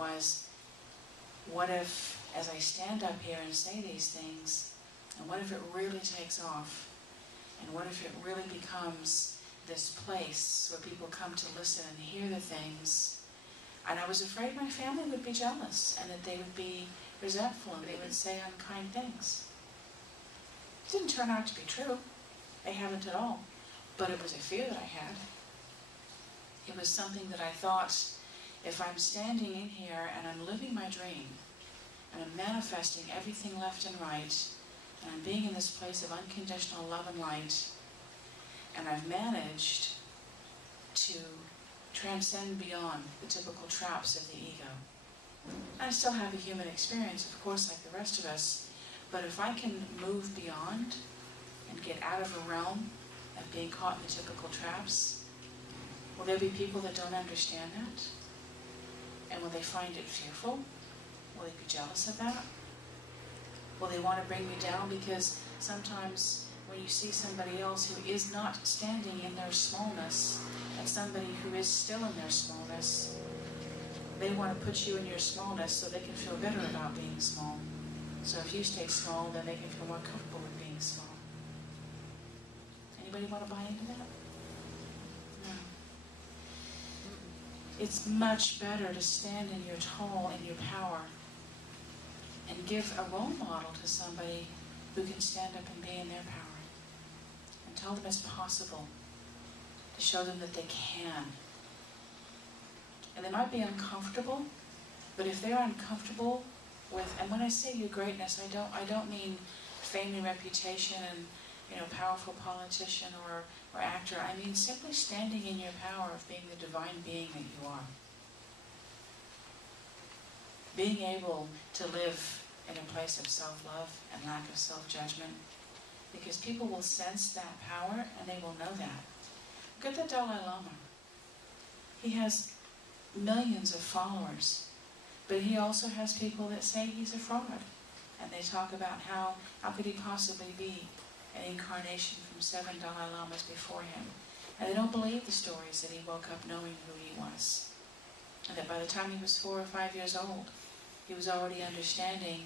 was, what if, as I stand up here and say these things, and what if it really takes off? And what if it really becomes this place where people come to listen and hear the things? And I was afraid my family would be jealous, and that they would be resentful, and they would say unkind things. It didn't turn out to be true. They haven't at all. But it was a fear that I had. It was something that I thought, if I'm standing in here and I'm living my dream, and I'm manifesting everything left and right, and I'm being in this place of unconditional love and light, and I've managed to transcend beyond the typical traps of the ego. I still have a human experience, of course, like the rest of us, but if I can move beyond and get out of a realm of being caught in the typical traps, will there be people that don't understand that? And will they find it fearful? Will they be jealous of that? Will they want to bring me down? Because sometimes when you see somebody else who is not standing in their smallness, and somebody who is still in their smallness, they want to put you in your smallness so they can feel better about being small. So if you stay small, then they can feel more comfortable with being small. Anybody want to buy into that? No. It's much better to stand in your tall, in your power, and give a role model to somebody who can stand up and be in their power. And tell them it's possible. To show them that they can. And they might be uncomfortable, but if they're uncomfortable with, and when I say your greatness, I don't mean fame and reputation and powerful politician or actor. I mean simply standing in your power of being the divine being that you are. Being able to live in a place of self-love and lack of self-judgment, because people will sense that power and they will know that. Look at the Dalai Lama. He has millions of followers, but he also has people that say he's a fraud. And they talk about how could he possibly be an incarnation from 7 Dalai Lamas before him. And they don't believe the stories that he woke up knowing who he was. And that by the time he was 4 or 5 years old, he was already understanding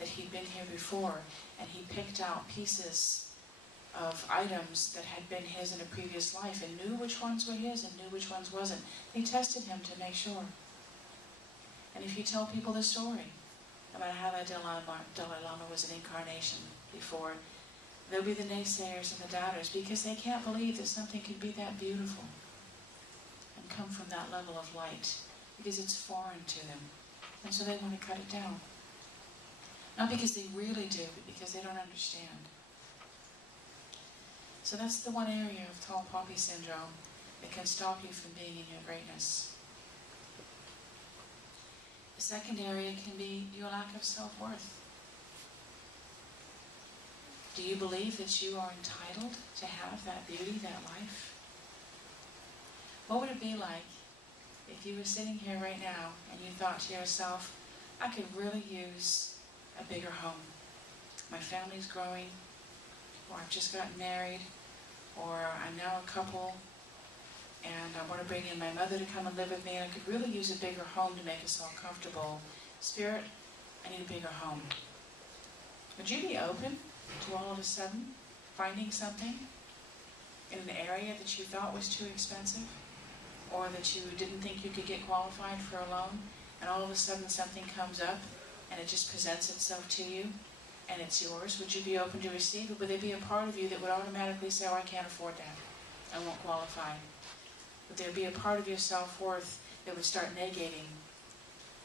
that he'd been here before, and he picked out pieces of items that had been his in a previous life and knew which ones were his and knew which ones wasn't. They tested him to make sure. And if you tell people the story about how that Dalai Lama was an incarnation before, there'll be the naysayers and the doubters, because they can't believe that something could be that beautiful and come from that level of light, because it's foreign to them. And so they want to cut it down. Not because they really do, but because they don't understand. So that's the one area of tall poppy syndrome that can stop you from being in your greatness. The second area can be your lack of self-worth. Do you believe that you are entitled to have that beauty, that life? What would it be like if you were sitting here right now and you thought to yourself, I could really use a bigger home. My family's growing, or I've just gotten married, or I'm now a couple, and I want to bring in my mother to come and live with me, and I could really use a bigger home to make us all comfortable. Spirit, I need a bigger home. Would you be open to all of a sudden finding something in an area that you thought was too expensive, or that you didn't think you could get qualified for a loan, and all of a sudden something comes up and it just presents itself to you and it's yours? Would you be open to receive it? Would there be a part of you that would automatically say, oh, I can't afford that, I won't qualify? Would there be a part of your self-worth that would start negating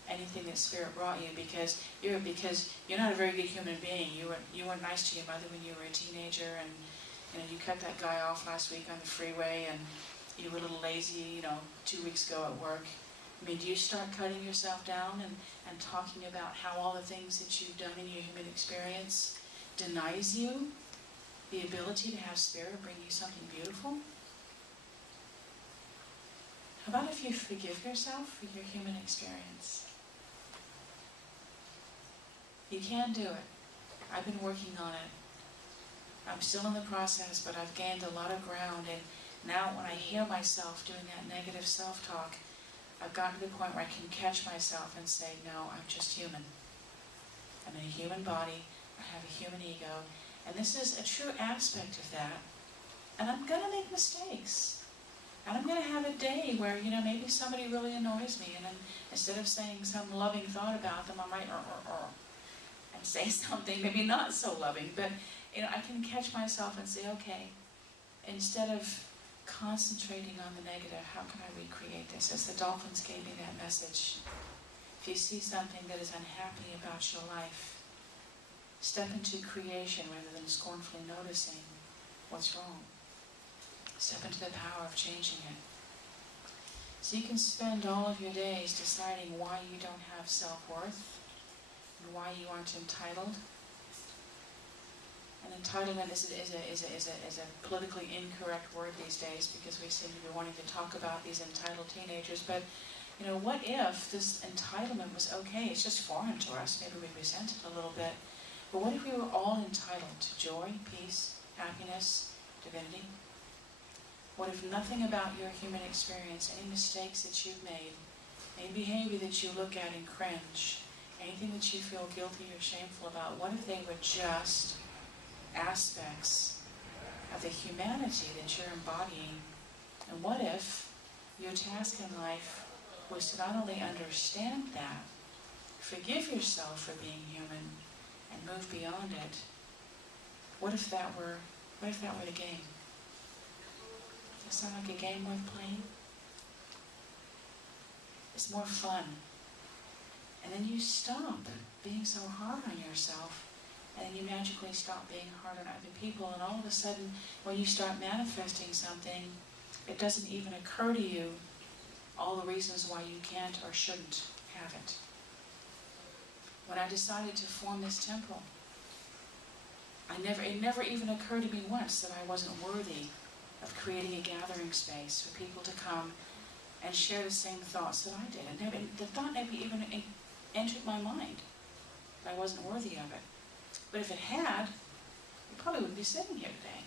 anything that Spirit brought you because you're not a very good human being? You weren't nice to your mother when you were a teenager, and you cut that guy off last week on the freeway, and you were a little lazy 2 weeks ago at work. I mean, do you start cutting yourself down and talking about how all the things that you've done in your human experience denies you the ability to have Spirit bring you something beautiful? How about if you forgive yourself for your human experience? You can do it. I've been working on it. I'm still in the process, but I've gained a lot of ground, and now when I hear myself doing that negative self-talk, I've gotten to the point where I can catch myself and say, no, I'm just human. I'm in a human body, I have a human ego, and this is a true aspect of that. And I'm going to make mistakes. And I'm going to have a day where, maybe somebody really annoys me, and then instead of saying some loving thought about them, I might and say something maybe not so loving, but I can catch myself and say, okay, instead of concentrating on the negative, how can I recreate this? As the dolphins gave me that message. If you see something that is unhappy about your life, step into creation rather than scornfully noticing what's wrong. Step into the power of changing it. So you can spend all of your days deciding why you don't have self-worth and why you aren't entitled. And entitlement is a politically incorrect word these days because we seem to be wanting to talk about these entitled teenagers. But, what if this entitlement was okay? It's just foreign to us. Maybe we resent it a little bit. But what if we were all entitled to joy, peace, happiness, divinity? What if nothing about your human experience, any mistakes that you've made, any behavior that you look at and cringe, anything that you feel guilty or shameful about, what if they were just aspects of the humanity that you're embodying? And what if your task in life was to not only understand that, forgive yourself for being human, and move beyond it? What if that were the game? Does it sound like a game worth playing? It's more fun. And then you stop being so hard on yourself, and then you magically stop being hard on other people, and all of a sudden, when you start manifesting something, it doesn't even occur to you all the reasons why you can't or shouldn't have it. When I decided to form this temple, it never even occurred to me once that I wasn't worthy of creating a gathering space for people to come and share the same thoughts that I did. The thought never even entered my mind that I wasn't worthy of it. But if it had, we probably wouldn't be sitting here today.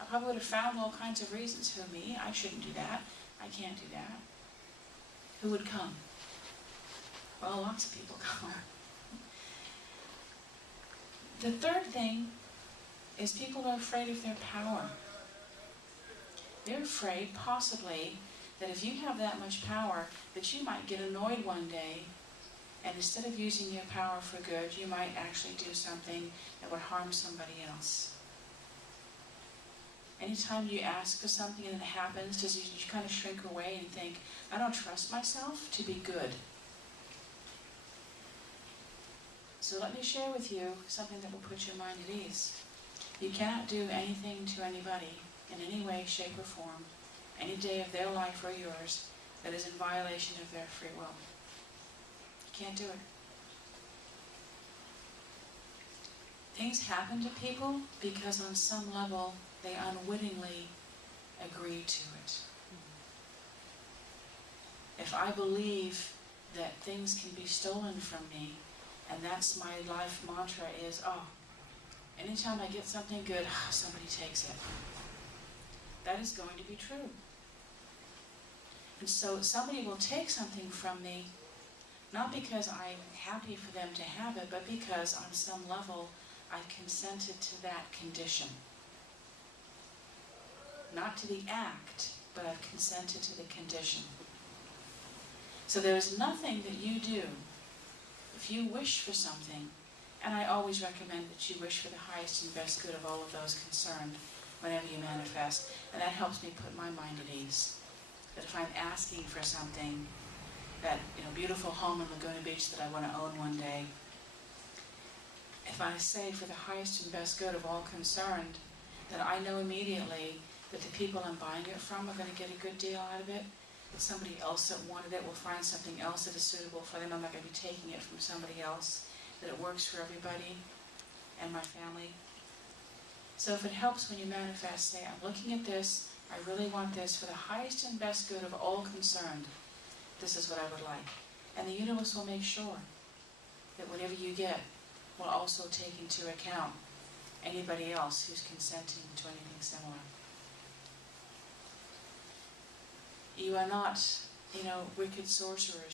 I probably would have found all kinds of reasons. Who, me? I shouldn't do that. I can't do that. Who would come? Well, lots of people come. The third thing is people are afraid of their power. They're afraid, possibly, that if you have that much power, that you might get annoyed one day, and instead of using your power for good, you might actually do something that would harm somebody else. Anytime you ask for something and it happens, you kind of shrink away and think, I don't trust myself to be good. So let me share with you something that will put your mind at ease. You cannot do anything to anybody in any way, shape, or form, any day of their life or yours, that is in violation of their free will. You can't do it. Things happen to people because on some level they unwittingly agree to it. If I believe that things can be stolen from me, and that's my life mantra is, anytime I get something good, somebody takes it. That is going to be true. And so somebody will take something from me, not because I'm happy for them to have it, but because on some level I've consented to that condition. Not to the act, but I've consented to the condition. So there is nothing that you do if you wish for something, and I always recommend that you wish for the highest and best good of all of those concerned whenever you manifest, and that helps me put my mind at ease. That if I'm asking for something, that beautiful home in Laguna Beach that I want to own one day, if I say for the highest and best good of all concerned, then I know immediately that the people I'm buying it from are going to get a good deal out of it, that somebody else that wanted it will find something else that is suitable for them. I'm not going to be taking it from somebody else, that it works for everybody and my family. So if it helps when you manifest, say, I'm looking at this, I really want this for the highest and best good of all concerned. This is what I would like. And the universe will make sure that whatever you get will also take into account anybody else who's consenting to anything similar. You are not wicked sorcerers